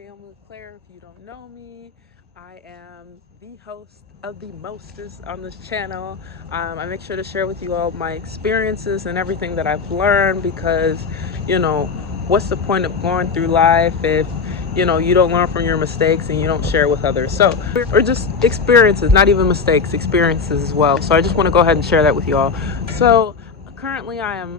Naomi LeClair. If you don't know me, I am the host of the mostest on this channel. I make sure to share with you all my experiences and everything that I've learned because, what's the point of going through life if, you don't learn from your mistakes and you don't share it with others? So, or just experiences, not even mistakes, experiences as well. So I just want to go ahead and share that with you all. So currently I am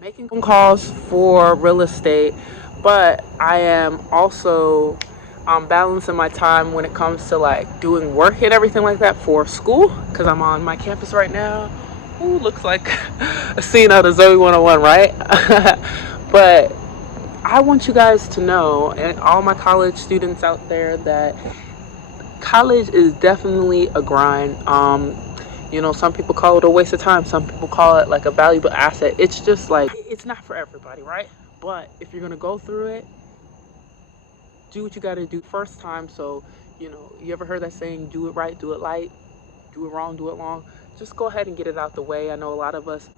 making phone calls for real estate, but I am also balancing my time when it comes to like doing work and everything like that for school, because I'm on my campus right now. Ooh, looks like a scene out of Zoe 101, right? But I want you guys to know, and all my college students out there, that college is definitely a grind. Some people call it a waste of time. Some people call it like a valuable asset. It's just like, it's not for everybody, right? But if you're going to go through it, do what you got to do first time. So, you ever heard that saying, do it right, do it light, do it wrong, do it long? Just go ahead and get it out the way. I know a lot of us,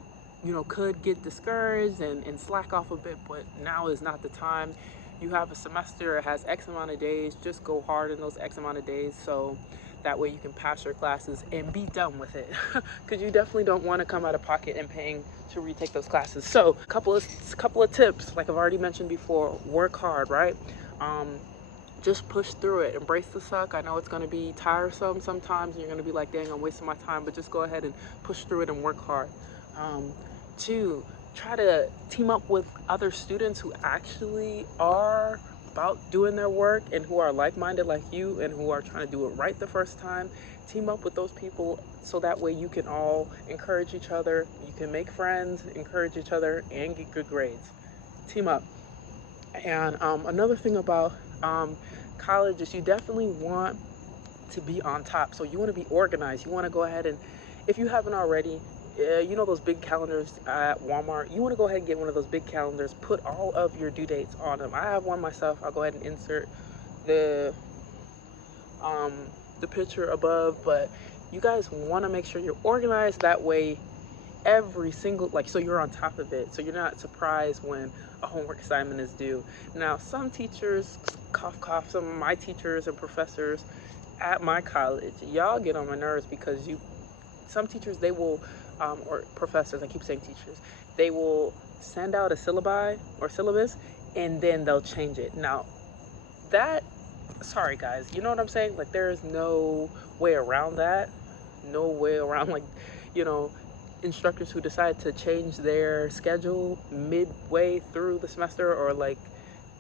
could get discouraged and slack off a bit, but now is not the time. You have a semester, it has X amount of days. Just go hard in those X amount of days, so that way you can pass your classes and be done with it. Because you definitely don't want to come out of pocket and paying to retake those classes. So a couple of tips, like I've already mentioned before: work hard, right? Just push through it. Embrace the suck. I know it's going to be tiresome sometimes, and you're going to be like, dang, I'm wasting my time, but just go ahead and push through it and work hard. 2, try to team up with other students who actually are about doing their work and who are like-minded like you and who are trying to do it right the first time. Team up with those people so that way you can all encourage each other. You can make friends, encourage each other, and get good grades. Team up. And another thing about college is you definitely want to be on top. So you want to be organized. You want to go ahead and, if you haven't already, those big calendars at Walmart, you want to go ahead and get one of those big calendars, put all of your due dates on them. I have one myself. I'll go ahead and insert the picture above, but you guys want to make sure you're organized. That way every single, so you're on top of it, so you're not surprised when a homework assignment is due. Now, some teachers, cough cough, some of my teachers and professors at my college, y'all get on my nerves because some teachers, they will or professors, I keep saying teachers, they will send out a syllabi or syllabus and then they'll change it. Now sorry guys, you know what I'm saying? Like, there is no way around that. No way around, instructors who decide to change their schedule midway through the semester or like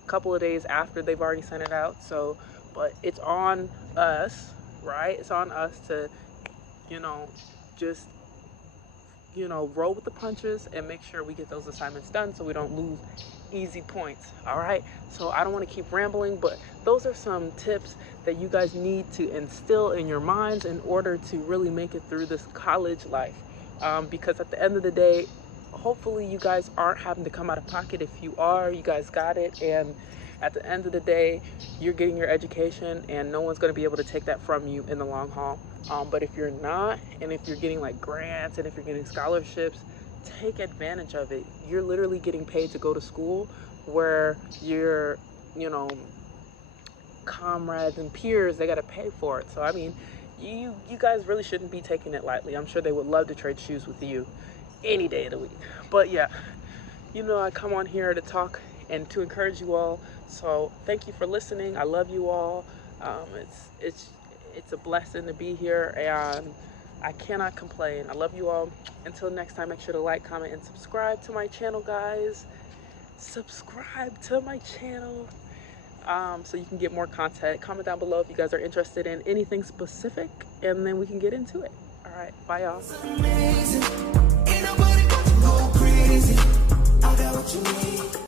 a couple of days after they've already sent it out. So, but it's on us, right? It's on us to, just, roll with the punches and make sure we get those assignments done so we don't lose easy points. All right. So I don't want to keep rambling, but those are some tips that you guys need to instill in your minds in order to really make it through this college life. Because at the end of the day, hopefully you guys aren't having to come out of pocket. If you are, you guys got it. And at the end of the day, you're getting your education and no one's going to be able to take that from you in the long haul. But if you're not, and if you're getting like grants and if you're getting scholarships, take advantage of it. You're literally getting paid to go to school where your, comrades and peers, they got to pay for it. So, I mean, you guys really shouldn't be taking it lightly. I'm sure they would love to trade shoes with you any day of the week. But yeah, I come on here to talk and to encourage you all. So thank you for listening. I love you all. It's a blessing to be here, and I cannot complain. I love you all. Until next time, make sure to like, comment, and subscribe to my channel, guys. Subscribe to my channel. So you can get more content. Comment down below if you guys are interested in anything specific, and then we can get into it. All right, bye y'all. Ain't nobody got to go crazy. I got what you need.